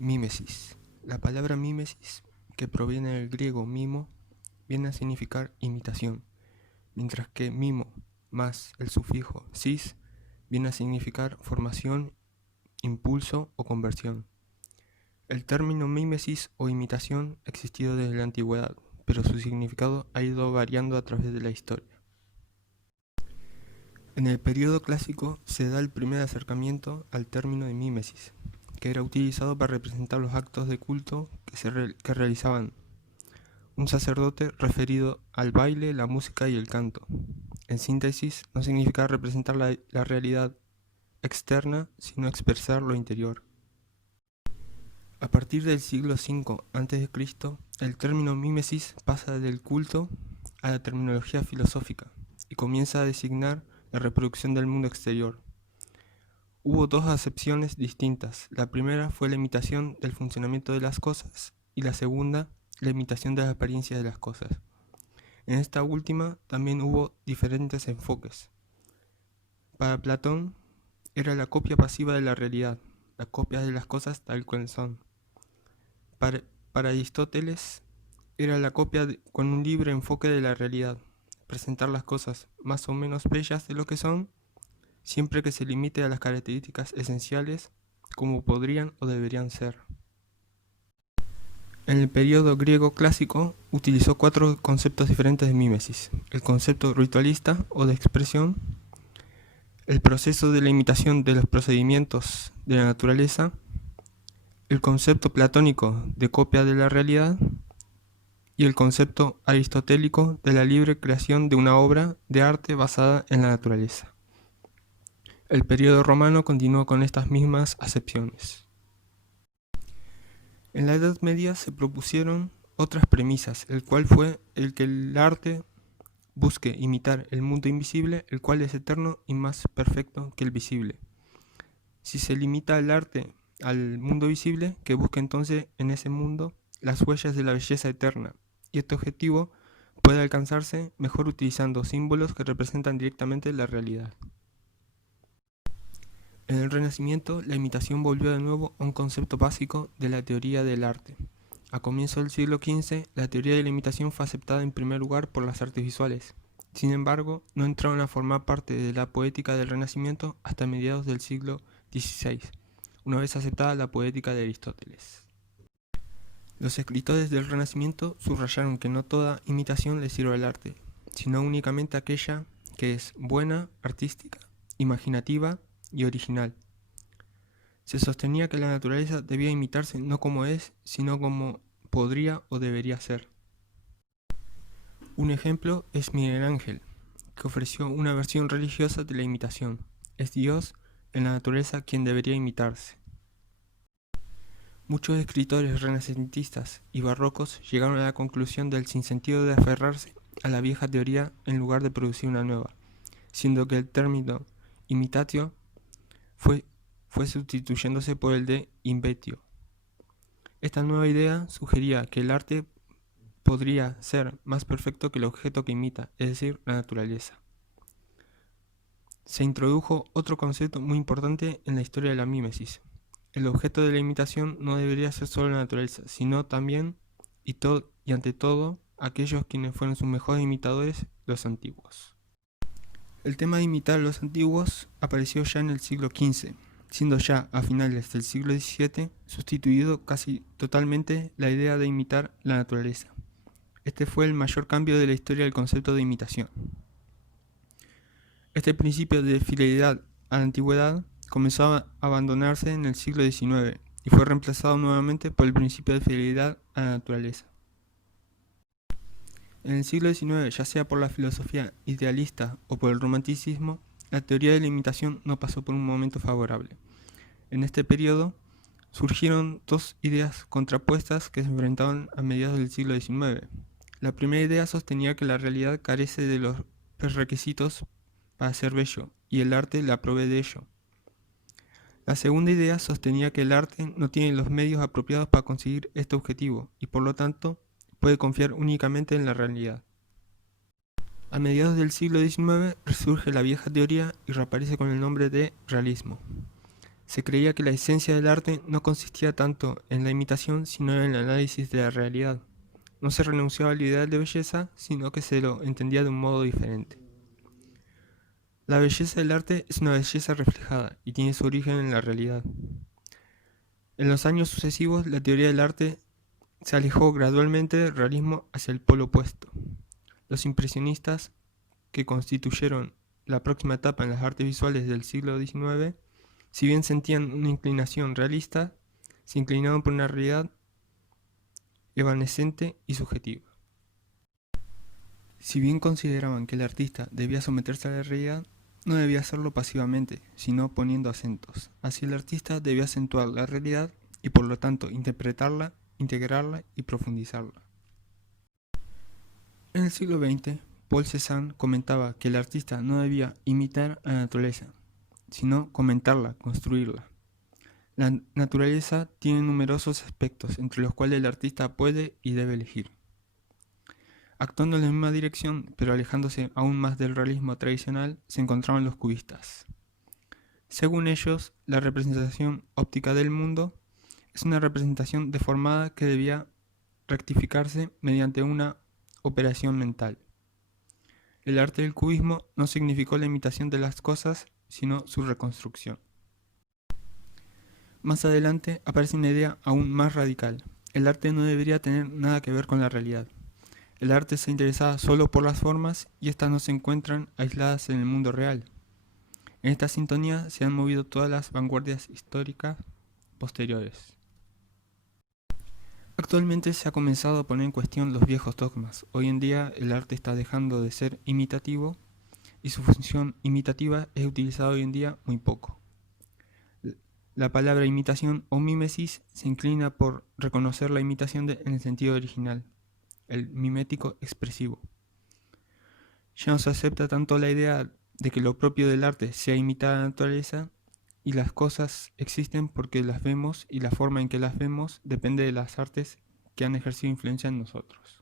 Mímesis. La palabra mímesis, que proviene del griego mimo, viene a significar imitación, mientras que mimo más el sufijo sis viene a significar formación, impulso o conversión. El término mímesis o imitación ha existido desde la antigüedad, pero su significado ha ido variando a través de la historia. En el periodo clásico se da el primer acercamiento al término de mímesis, que era utilizado para representar los actos de culto que realizaban un sacerdote referido al baile, la música y el canto. En síntesis, no significa representar la realidad externa, sino expresar lo interior. A partir del siglo V a.C., el término mímesis pasa del culto a la terminología filosófica y comienza a designar la reproducción del mundo exterior. Hubo dos acepciones distintas. La primera fue la imitación del funcionamiento de las cosas y la segunda, la imitación de las apariencias de las cosas. En esta última también hubo diferentes enfoques. Para Platón era la copia pasiva de la realidad, la copia de las cosas tal cual son. Para Aristóteles era la copia con un libre enfoque de la realidad, presentar las cosas más o menos bellas de lo que son, siempre que se limite a las características esenciales como podrían o deberían ser. En el periodo griego clásico utilizó 4 conceptos diferentes de mímesis: el concepto ritualista o de expresión, el proceso de la imitación de los procedimientos de la naturaleza, el concepto platónico de copia de la realidad y el concepto aristotélico de la libre creación de una obra de arte basada en la naturaleza. El periodo romano continuó con estas mismas acepciones. En la Edad Media se propusieron otras premisas, el cual fue el que el arte busque imitar el mundo invisible, el cual es eterno y más perfecto que el visible. Si se limita el arte al mundo visible, que busque entonces en ese mundo las huellas de la belleza eterna, y este objetivo puede alcanzarse mejor utilizando símbolos que representan directamente la realidad. En el Renacimiento, la imitación volvió de nuevo a un concepto básico de la teoría del arte. A comienzos del siglo XV, la teoría de la imitación fue aceptada en primer lugar por las artes visuales. Sin embargo, no entraron a formar parte de la poética del Renacimiento hasta mediados del siglo XVI, una vez aceptada la poética de Aristóteles. Los escritores del Renacimiento subrayaron que no toda imitación le sirve al arte, sino únicamente aquella que es buena, artística, imaginativa y original. Se sostenía que la naturaleza debía imitarse no como es, sino como podría o debería ser. Un ejemplo es Miguel Ángel, que ofreció una versión religiosa de la imitación. Es Dios en la naturaleza quien debería imitarse. Muchos escritores renacentistas y barrocos llegaron a la conclusión del sinsentido de aferrarse a la vieja teoría en lugar de producir una nueva, siendo que el término imitatio fue sustituyéndose por el de invetio. Esta nueva idea sugería que el arte podría ser más perfecto que el objeto que imita, es decir, la naturaleza. Se introdujo otro concepto muy importante en la historia de la mímesis. El objeto de la imitación no debería ser solo la naturaleza, sino también y ante todo aquellos quienes fueron sus mejores imitadores, los antiguos. El tema de imitar a los antiguos apareció ya en el siglo XV, siendo ya a finales del siglo XVII sustituido casi totalmente la idea de imitar la naturaleza. Este fue el mayor cambio de la historia del concepto de imitación. Este principio de fidelidad a la antigüedad comenzó a abandonarse en el siglo XIX y fue reemplazado nuevamente por el principio de fidelidad a la naturaleza. En el siglo XIX, ya sea por la filosofía idealista o por el romanticismo, la teoría de la imitación no pasó por un momento favorable. En este periodo surgieron dos ideas contrapuestas que se enfrentaban a mediados del siglo XIX. La primera idea sostenía que la realidad carece de los requisitos para ser bello, y el arte la provee de ello. La segunda idea sostenía que el arte no tiene los medios apropiados para conseguir este objetivo, y por lo tanto puede confiar únicamente en la realidad. A mediados del siglo XIX resurge la vieja teoría y reaparece con el nombre de realismo. Se creía que la esencia del arte no consistía tanto en la imitación, sino en el análisis de la realidad. No se renunciaba al ideal de belleza, sino que se lo entendía de un modo diferente. La belleza del arte es una belleza reflejada y tiene su origen en la realidad. En los años sucesivos, la teoría del arte se alejó gradualmente del realismo hacia el polo opuesto. Los impresionistas, que constituyeron la próxima etapa en las artes visuales del siglo XIX, si bien sentían una inclinación realista, se inclinaban por una realidad evanescente y subjetiva. Si bien consideraban que el artista debía someterse a la realidad, no debía hacerlo pasivamente, sino poniendo acentos. Así el artista debía acentuar la realidad y por lo tanto interpretarla, integrarla y profundizarla. En el siglo XX, Paul Cézanne comentaba que el artista no debía imitar a la naturaleza, sino comentarla, construirla. La naturaleza tiene numerosos aspectos entre los cuales el artista puede y debe elegir. Actuando en la misma dirección, pero alejándose aún más del realismo tradicional, se encontraban los cubistas. Según ellos, la representación óptica del mundo es una representación deformada que debía rectificarse mediante una operación mental. El arte del cubismo no significó la imitación de las cosas, sino su reconstrucción. Más adelante aparece una idea aún más radical. El arte no debería tener nada que ver con la realidad. El arte se interesa solo por las formas y estas no se encuentran aisladas en el mundo real. En esta sintonía se han movido todas las vanguardias históricas posteriores. Actualmente se ha comenzado a poner en cuestión los viejos dogmas. Hoy en día el arte está dejando de ser imitativo y su función imitativa es utilizada hoy en día muy poco. La palabra imitación o mímesis se inclina por reconocer la imitación en el sentido original, el mimético expresivo. Ya no se acepta tanto la idea de que lo propio del arte sea imitar a la naturaleza y las cosas existen porque las vemos y la forma en que las vemos depende de las artes que han ejercido influencia en nosotros.